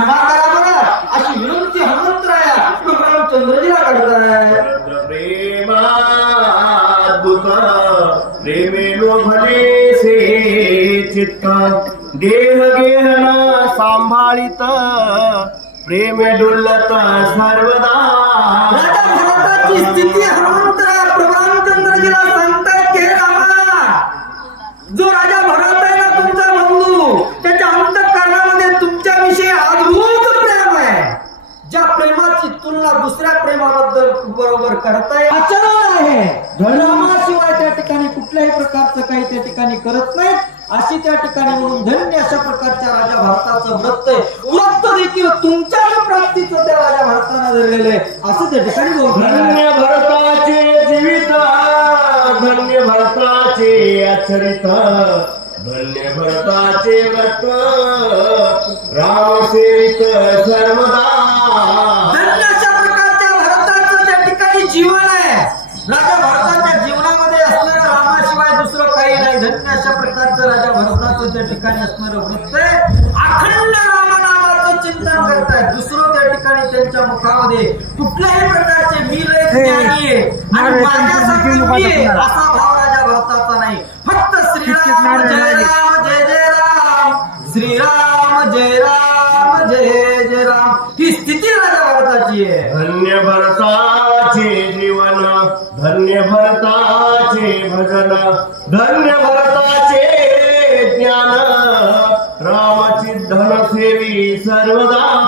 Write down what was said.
क्षमा करा बरं. अशी विनंती हनुमंतराया प्रभू रामचंद्रजीला करताय प्रेमाद्भुत प्रेमे लोभले से चित्त देह गेहन सांभाळित प्रेमे डुलत सर्वदा स्थिती हनुमंतराया प्रभू रामचंद्रजीला सांगतायत बरोबर करताय? आचरण आहे. धर्माशिवाय त्या ठिकाणी कुठल्याही प्रकारचं काही त्या ठिकाणी करत नाहीत अशी त्या ठिकाणी म्हणून धन्य अशा प्रकारच्या राजा भारताचं व्रत आहे. व्रत देखील तुमच्या प्राप्तीचं त्या राजा भारतानं धरलेलं आहे. असं त्या ठिकाणी धन्य भरताचे जीवित धन्य भरताचे आचरित धन्य भरताचे व्रत राम सेवित धन्य अशा प्रकारचं राजा भारताचं त्या ठिकाणी असणारं वृत्त आहे. अखंड रामनामाचं चिंतन करतायत दुसरं त्या ठिकाणी त्यांच्या मुखामध्ये कुठल्याही प्रकारचे मी ज्ञानी आणि माझ्यासारखं मी असा भाव राजा भारताचा नाही. फक्त श्रीराम जय राम जय जय राम. श्रीराम जय राम जय जय राम. ही स्थिती राजा भारताची आहे. धन्य भरताचे जीवन धन्य भरताचे भजन धन्य भरताचे ज्ञान रामाची धन सेवी सर्वदा